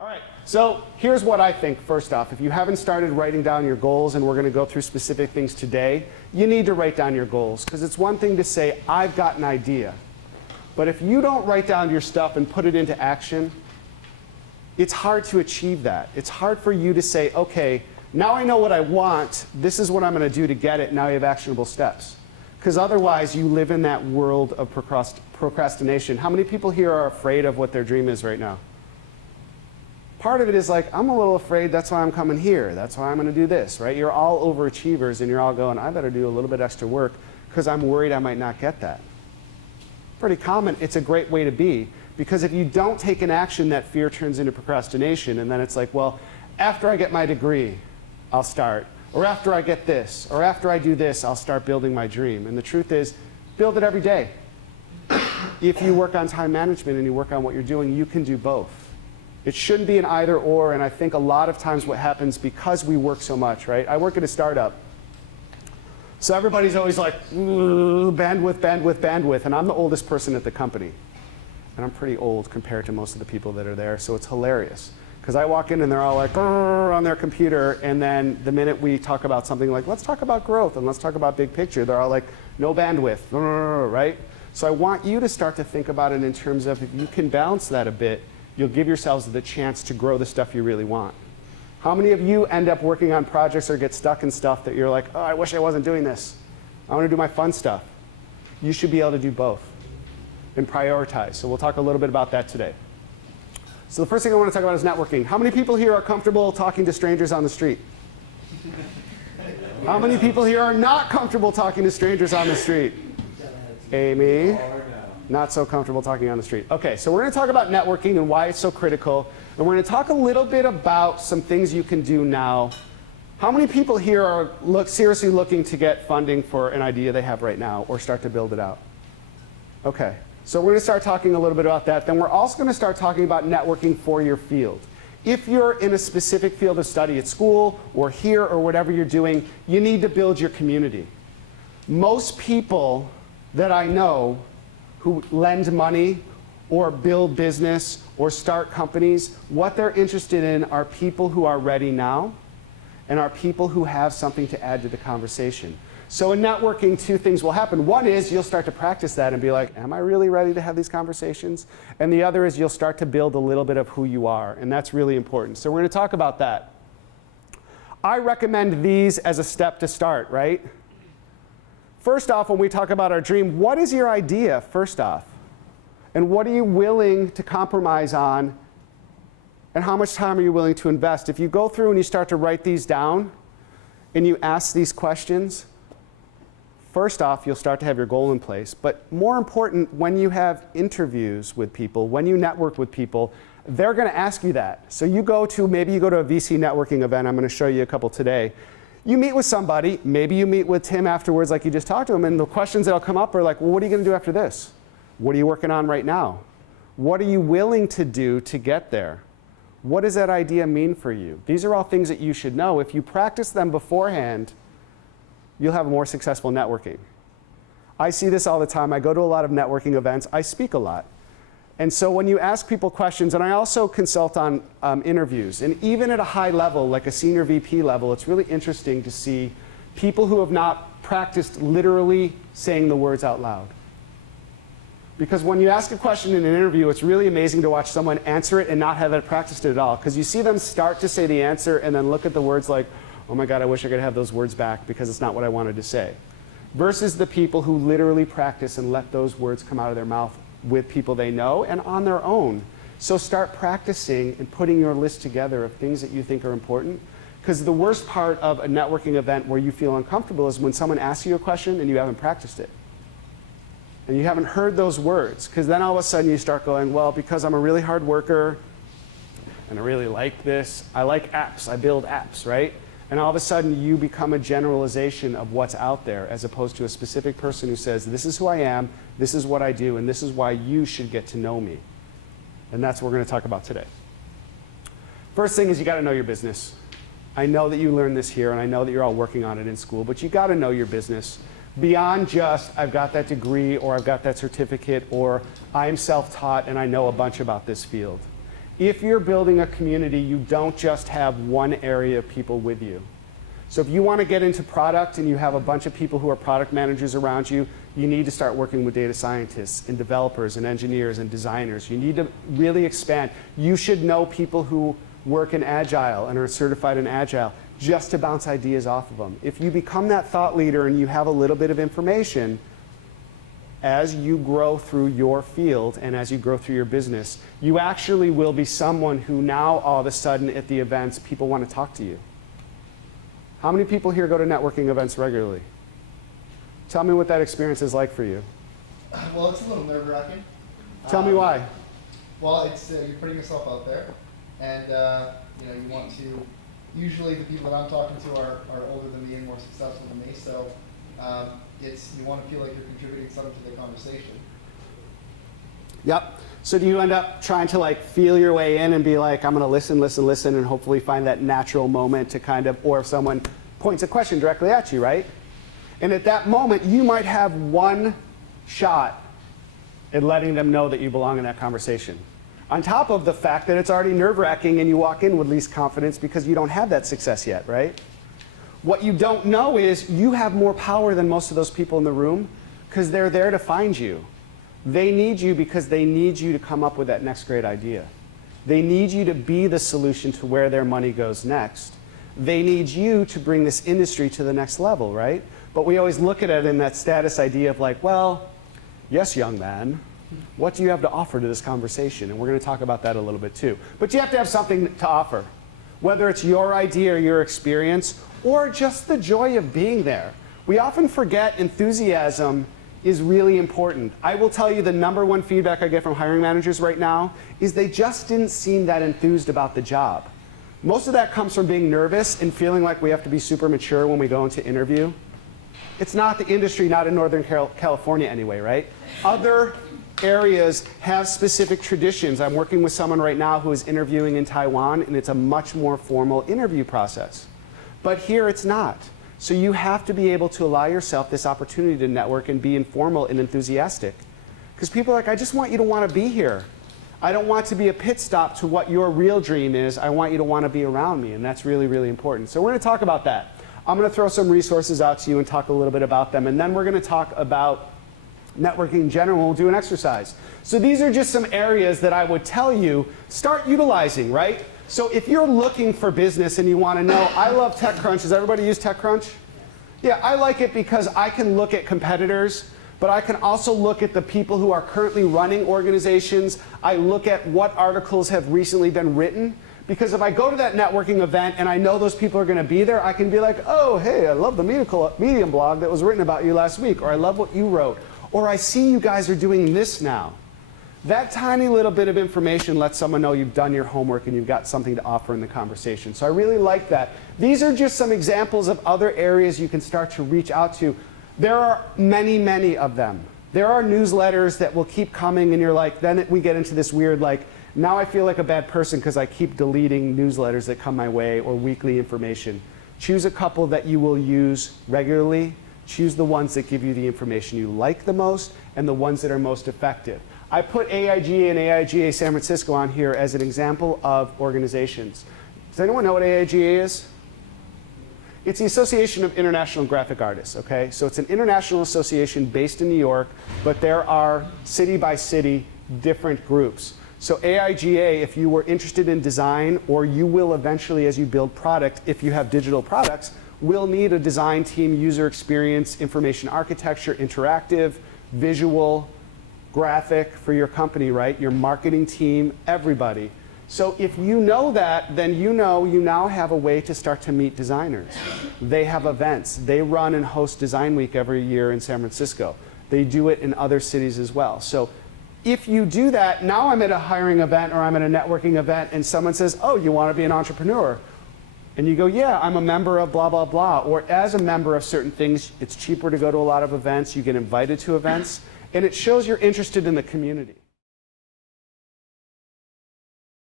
All right, so here's what I think. First off, if you haven't started writing down your goals, and we're going to go through specific things today, you need to write down your goals, because it's one thing to say, I've got an idea. But if you don't write down your stuff and put it into action, it's hard to achieve that. It's hard for you to say, okay, now I know what I want, this is what I'm going to do to get it, now you have actionable steps. Because otherwise, you live in that world of procrastination. How many people here are afraid of what their dream is right now? Part of it is like, I'm a little afraid, that's why I'm coming here. That's why I'm going to do this, right? You're all overachievers, and you're all going, I better do a little bit extra work because I'm worried I might not get that. Pretty common. It's a great way to be, because if you don't take an action, that fear turns into procrastination, and then it's like, well, after I get my degree, I'll start. Or after I get this, or after I do this, I'll start building my dream. And the truth is, build it every day. If you work on time management and you work on what you're doing, you can do both. It shouldn't be an either or, and I think a lot of times what happens because we work so much, right? I work at a startup. So everybody's always like, bandwidth, bandwidth, bandwidth, and I'm the oldest person at the company. And I'm pretty old compared to most of the people that are there, so it's hilarious. Because I walk in and they're all like on their computer, and then the minute we talk about something like, let's talk about growth and let's talk about big picture, they're all like, no bandwidth, right? So I want you to start to think about it in terms of, if you can balance that a bit, you'll give yourselves the chance to grow the stuff you really want. How many of you end up working on projects or get stuck in stuff that you're like, oh, I wish I wasn't doing this. I want to do my fun stuff. You should be able to do both and prioritize. So we'll talk a little bit about that today. So the first thing I want to talk about is networking. How many people here are comfortable talking to strangers on the street? How many people here are not comfortable talking to strangers on the street? Amy? Not so comfortable talking on the street. Okay, so we're going to talk about networking and why it's so critical. And we're going to talk a little bit about some things you can do now. How many people here are seriously looking to get funding for an idea they have right now or start to build it out? Okay, so we're going to start talking a little bit about that. Then we're also going to start talking about networking for your field. If you're in a specific field of study at school or here or whatever you're doing, you need to build your community. Most people that I know who lend money or build business or start companies, what they're interested in are people who are ready now and are people who have something to add to the conversation. So in networking, two things will happen. One is you'll start to practice that and be like, am I really ready to have these conversations? And the other is you'll start to build a little bit of who you are, and that's really important. So we're going to talk about that. I recommend these as a step to start, right? First off, when we talk about our dream, what is your idea, first off? And what are you willing to compromise on? And how much time are you willing to invest? If you go through and you start to write these down and you ask these questions, first off, you'll start to have your goal in place. But more important, when you have interviews with people, when you network with people, they're going to ask you that. So you go to, maybe you go to a VC networking event. I'm going to show you a couple today. You meet with somebody, maybe you meet with Tim afterwards like you just talked to him, and the questions that'll come up are like, well, what are you going to do after this? What are you working on right now? What are you willing to do to get there? What does that idea mean for you? These are all things that you should know. If you practice them beforehand, you'll have more successful networking. I see this all the time. I go to a lot of networking events. I speak a lot. And so when you ask people questions, and I also consult on interviews, and even at a high level, like a senior VP level, it's really interesting to see people who have not practiced literally saying the words out loud. Because when you ask a question in an interview, it's really amazing to watch someone answer it and not have practiced it at all. Because you see them start to say the answer and then look at the words like, oh my God, I wish I could have those words back because it's not what I wanted to say. Versus the people who literally practice and let those words come out of their mouth with people they know and on their own. So start practicing and putting your list together of things that you think are important. Because the worst part of a networking event where you feel uncomfortable is when someone asks you a question and you haven't practiced it. And you haven't heard those words. Because then all of a sudden you start going, well, because I'm a really hard worker and I really like this, I like apps, I build apps, right? And all of a sudden you become a generalization of what's out there as opposed to a specific person who says, this is who I am, this is what I do, and this is why you should get to know me. And that's what we're going to talk about today. First thing is you got to know your business. I know that you learned this here, and I know that you're all working on it in school, but you got to know your business. Beyond just, I've got that degree, or I've got that certificate, or I'm self-taught and I know a bunch about this field. If you're building a community, you don't just have one area of people with you. So if you want to get into product and you have a bunch of people who are product managers around you, you need to start working with data scientists and developers and engineers and designers. You need to really expand. You should know people who work in Agile and are certified in Agile just to bounce ideas off of them. If you become that thought leader and you have a little bit of information, as you grow through your field and as you grow through your business, you actually will be someone who now all of a sudden at the events, people want to talk to you. How many people here go to networking events regularly? Tell me what that experience is like for you. Well, it's a little nerve-wracking. Tell me why. Well, it's you're putting yourself out there, and you want to. Usually, the people that I'm talking to are older than me and more successful than me, so you want to feel like you're contributing something to the conversation. Yep. So do you end up trying to like feel your way in and be like, I'm going to listen, and hopefully find that natural moment to kind of, or if someone points a question directly at you, right? And at that moment, you might have one shot at letting them know that you belong in that conversation. On top of the fact that it's already nerve-wracking and you walk in with least confidence because you don't have that success yet, right? What you don't know is you have more power than most of those people in the room because they're there to find you. They need you because they need you to come up with that next great idea. They need you to be the solution to where their money goes next. They need you to bring this industry to the next level, right? But we always look at it in that status idea of like, well, yes, young man, what do you have to offer to this conversation? And we're going to talk about that a little bit too. But you have to have something to offer, whether it's your idea or your experience or just the joy of being there. We often forget enthusiasm is really important. I will tell you the #1 feedback I get from hiring managers right now is they just didn't seem that enthused about the job. Most of that comes from being nervous and feeling like we have to be super mature when we go into interview. It's not the industry, not in Northern California anyway, right? Other areas have specific traditions. I'm working with someone right now who is interviewing in Taiwan, and it's a much more formal interview process. But here it's not. So you have to be able to allow yourself this opportunity to network and be informal and enthusiastic. Because people are like, I just want you to want to be here. I don't want to be a pit stop to what your real dream is. I want you to want to be around me, and that's really, really important. So we're going to talk about that. I'm going to throw some resources out to you and talk a little bit about them, and then we're going to talk about networking in general. We'll do an exercise. So these are just some areas that I would tell you, start utilizing, right? So if you're looking for business and you want to know, I love TechCrunch. Does everybody use TechCrunch? Yeah, I like it because I can look at competitors, but I can also look at the people who are currently running organizations. I look at what articles have recently been written. Because if I go to that networking event and I know those people are going to be there, I can be like, oh, hey, I love the Medium blog that was written about you last week, or I love what you wrote, or I see you guys are doing this now. That tiny little bit of information lets someone know you've done your homework and you've got something to offer in the conversation. So I really like that. These are just some examples of other areas you can start to reach out to. There are many, many of them. There are newsletters that will keep coming and you're like, then we get into this weird like, now I feel like a bad person because I keep deleting newsletters that come my way or weekly information. Choose a couple that you will use regularly. Choose the ones that give you the information you like the most and the ones that are most effective. I put AIGA and AIGA San Francisco on here as an example of organizations. Does anyone know what AIGA is? It's the Association of International Graphic Artists, okay? So it's an international association based in New York, but there are city by city different groups. So AIGA, if you were interested in design, or you will eventually as you build product, if you have digital products, will need a design team, user experience, information architecture, interactive, visual, graphic for your company, right? Your marketing team, everybody. So if you know that, then you know you now have a way to start to meet designers. They have events. They run and host Design Week every year in San Francisco. They do it in other cities as well. So if you do that, now I'm at a hiring event or I'm at a networking event and someone says, oh, you want to be an entrepreneur? And you go, yeah, I'm a member of blah, blah, blah. Or as a member of certain things, it's cheaper to go to a lot of events. You get invited to events. And it shows you're interested in the community.